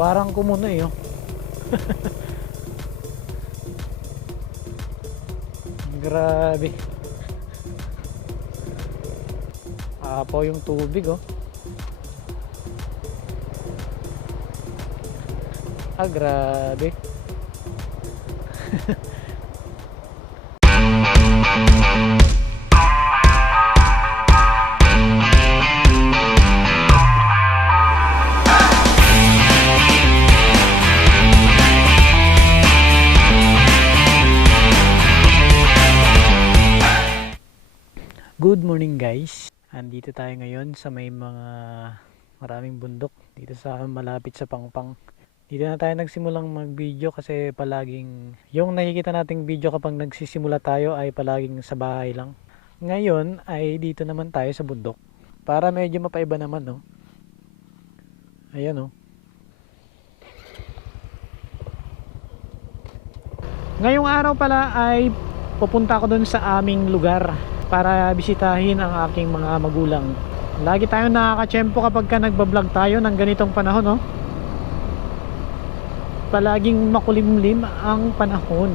Parang kumunoy oh. Grabe. Apaw yung tubig oh. Grabe. Good morning guys. Andito tayo ngayon sa may mga maraming bundok dito sa malapit sa Pangpang. Dito na tayo nagsimulang mag-video kasi palaging yung nakikita nating video kapag nagsisimula tayo ay palaging sa bahay lang. Ngayon ay dito naman tayo sa bundok para medyo mapaiba naman no. Ayan oh. Ngayong araw pala ay pupunta ako dun sa aming lugar para bisitahin ang aking mga magulang. Lagi tayong nakakatsyempo kapag ka nagbablog tayo ng ganitong panahon no? Palaging makulimlim ang panahon.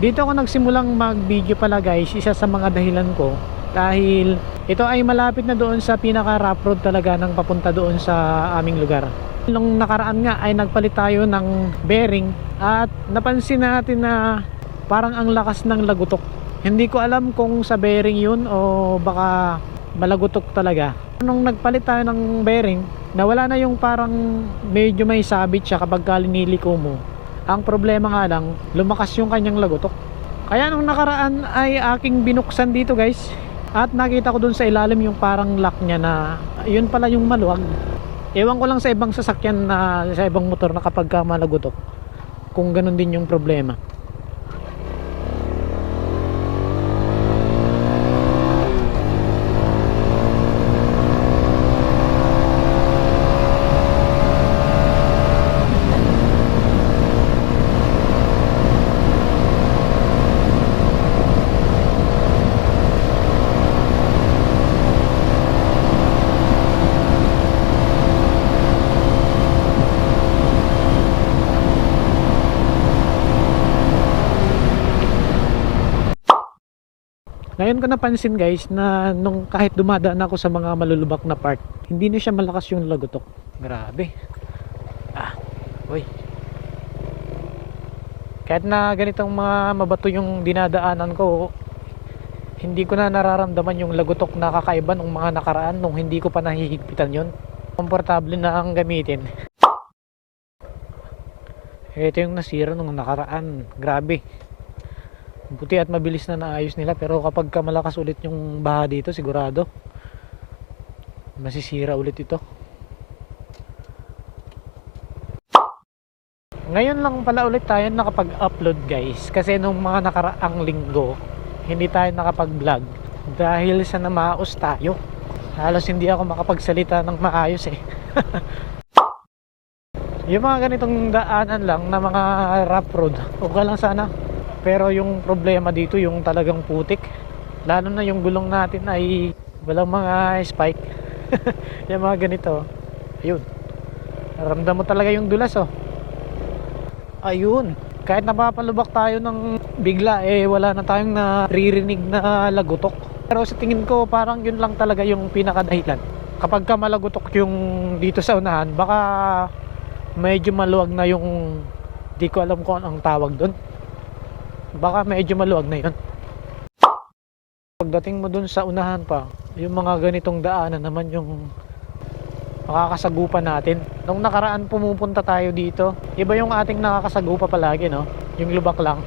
Dito ako nagsimulang mag video pala guys, isa sa mga dahilan ko dahil ito ay malapit na doon sa pinaka rough road talaga ng papunta doon sa aming lugar. Nung nakaraan nga ay nagpalit tayo ng bearing at napansin natin na parang ang lakas ng lagutok. Hindi ko alam kung sa bearing yun o baka malagutok talaga. Nung nagpalit tayo ng bearing, nawala na yung parang medyo may sabit siya kapag liliko mo. Ang problema nga lang, lumakas yung kanyang lagutok. Kaya nung nakaraan ay aking binuksan dito guys. At nakita ko dun sa ilalim yung parang lock niya na yun pala yung maluwag. Ewan ko lang sa ibang sasakyan na sa ibang motor na kapag malagutok, kung ganun din yung problema. Ngayon ko napansin guys na nung kahit dumadaan ako sa mga malulubak na part, hindi na siya malakas yung lagutok. Grabe. Uy. Kahit na ganitong mga mabato yung dinadaanan ko, hindi ko na nararamdaman yung lagutok na kakaiba nung mga nakaraan nung hindi ko pa nahihigpitan yun. Komportable na ang gamitin. Ito yung nasira nung nakaraan. Grabe. Buti at mabilis na naayos nila, pero kapag malakas ulit yung baha dito, sigurado masisira ulit ito. Ngayon lang pala ulit tayo nakapag-upload guys, kasi nung mga nakaraang linggo hindi tayo nakapag-vlog dahil sa namaos tayo. Halos hindi ako makapagsalita ng maayos eh. Yung mga ganitong daanan lang na mga rough road, okay lang sana. Pero yung problema dito yung talagang putik. Lalo na yung gulong natin ay walang mga spike. Yung mga ganito. Ayun. Ramdam mo talaga yung dulas oh. Ayun. Kahit napapalubak tayo ng bigla wala na tayong naririnig na lagutok. Pero sa tingin ko parang yun lang talaga yung pinakadahilan. Kapag ka malagutok yung dito sa unahan, baka medyo maluwag na yung, di ko alam kung anong tawag doon. Baka medyo maluwag na yun. Pagdating mo dun sa unahan pa, yung mga ganitong daanan naman yung makakasagupa natin. Nung nakaraan pumupunta tayo dito, iba yung ating nakakasagupa palagi no, yung lubak lang.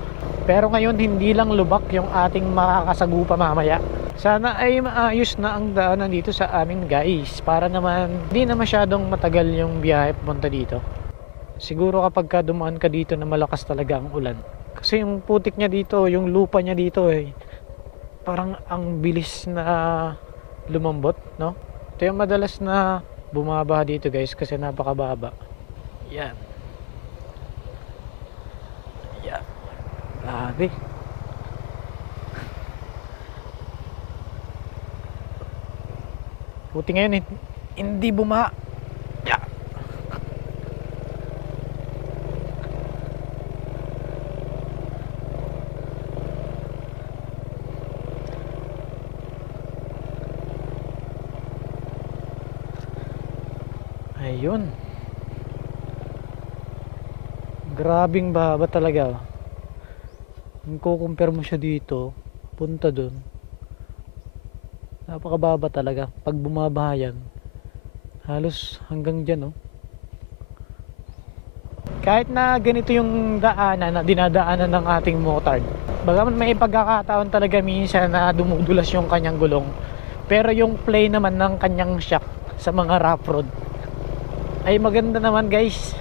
Pero ngayon hindi lang lubak yung ating makakasagupa mamaya. Sana ay maayos na ang daanan dito sa amin guys, para naman hindi na masyadong matagal yung biyahe pumunta dito. Siguro kapag ka dumaan ka dito na malakas talaga ang ulan, kasi yung putik niya dito, yung lupa niya dito parang ang bilis na lumambot no. Ito yung madalas na bumaba dito guys kasi napakababa. Yan. Yan. Grabe. Buti ngayon hindi bumaha. Yeah. Ayun. Grabing baba talaga. Kung kukumpare mo siya dito, punta dun. Napakababa talaga. Pag bumabaha yan, halos hanggang dyan, oh. Kahit na ganito yung daanan na dinadaanan ng ating motard, bagaman may pagkakataon talaga minsan na dumudulas yung kanyang gulong, pero yung play naman ng kanyang shock sa mga rough road ay maganda naman, guys.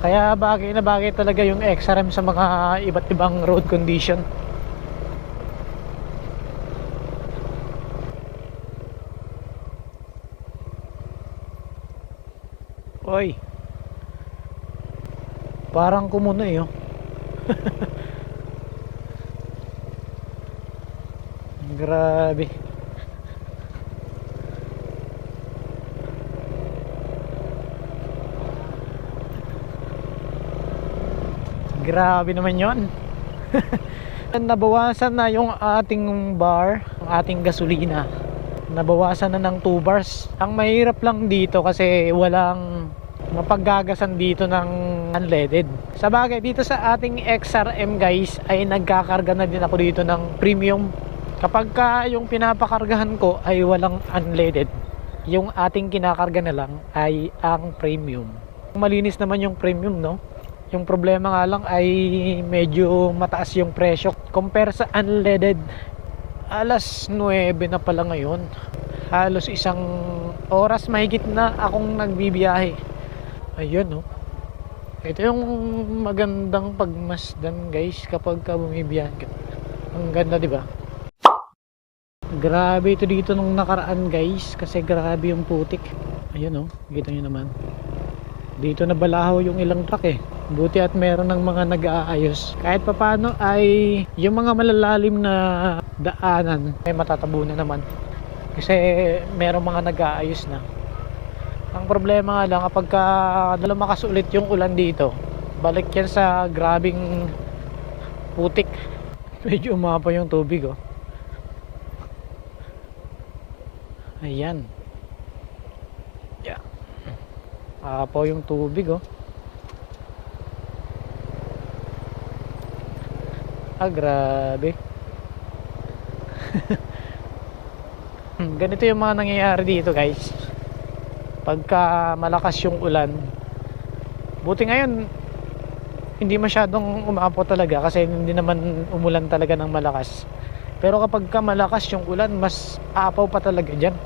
Kaya bagay na bagay talaga yung XRM sa mga iba't ibang road condition. Oy, parang kumuno eh, oh. Grabe. Grabe naman yon. Nabawasan na yung ating bar, ang ating gasolina. Nabawasan na ng 2 bars. Ang mahirap lang dito kasi walang mapaggagasan dito ng unleaded. Sa bagay, dito sa ating XRM, guys, ay nagkakarga na din ako dito ng premium. Kapag ka yung pinapakargahan ko ay walang unleaded, yung ating kinakarga na lang ay ang premium. Malinis naman yung premium, no? Yung problema nga lang ay medyo mataas yung presyo compare sa unleaded. Alas 9 na pala ngayon. Halos 1 oras mahigit na akong nagbibiyahe. Ayun, no? Ito yung magandang pagmasdan, guys, kapag ka bumibiyahe ka. Ang ganda, di ba? Grabe ito dito nung nakaraan, guys, kasi grabe yung putik. Ayun, no? Kita nyo naman. Dito na balahaw yung ilang truck eh. Buti at meron ng mga nag-aayos. Kahit papano ay yung mga malalalim na daanan ay matatabunan naman. Kasi meron mga nag-aayos na. Ang problema nga lang kapag lumakas ulit yung ulan dito, balik yan sa grabing putik. Medyo umapa yung tubig, oh. Ayan. Yeah. Apaw yung tubig, oh. Grabe. Ganito yung mga nangyayari dito, guys. Pagka malakas yung ulan. Buti ngayon hindi masyadong umapo talaga kasi hindi naman umulan talaga ng malakas. Pero kapag ka malakas yung ulan, mas apaw pa talaga dyan.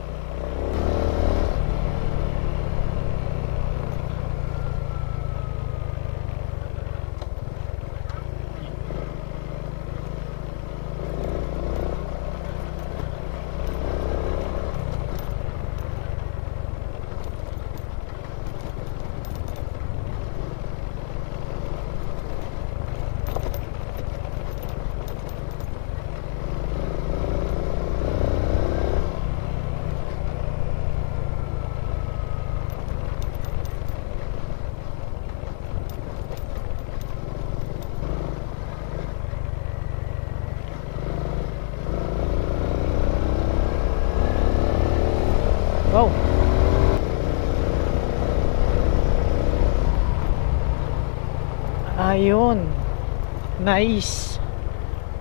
Wow. Ayun. Nice.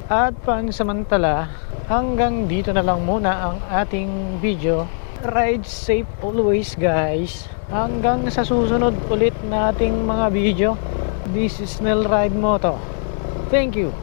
At pansamantala, hanggang dito na lang muna ang ating video. Ride safe always, guys. Hanggang sa susunod ulit nating mga video. This is Nel Ride Moto. Thank you.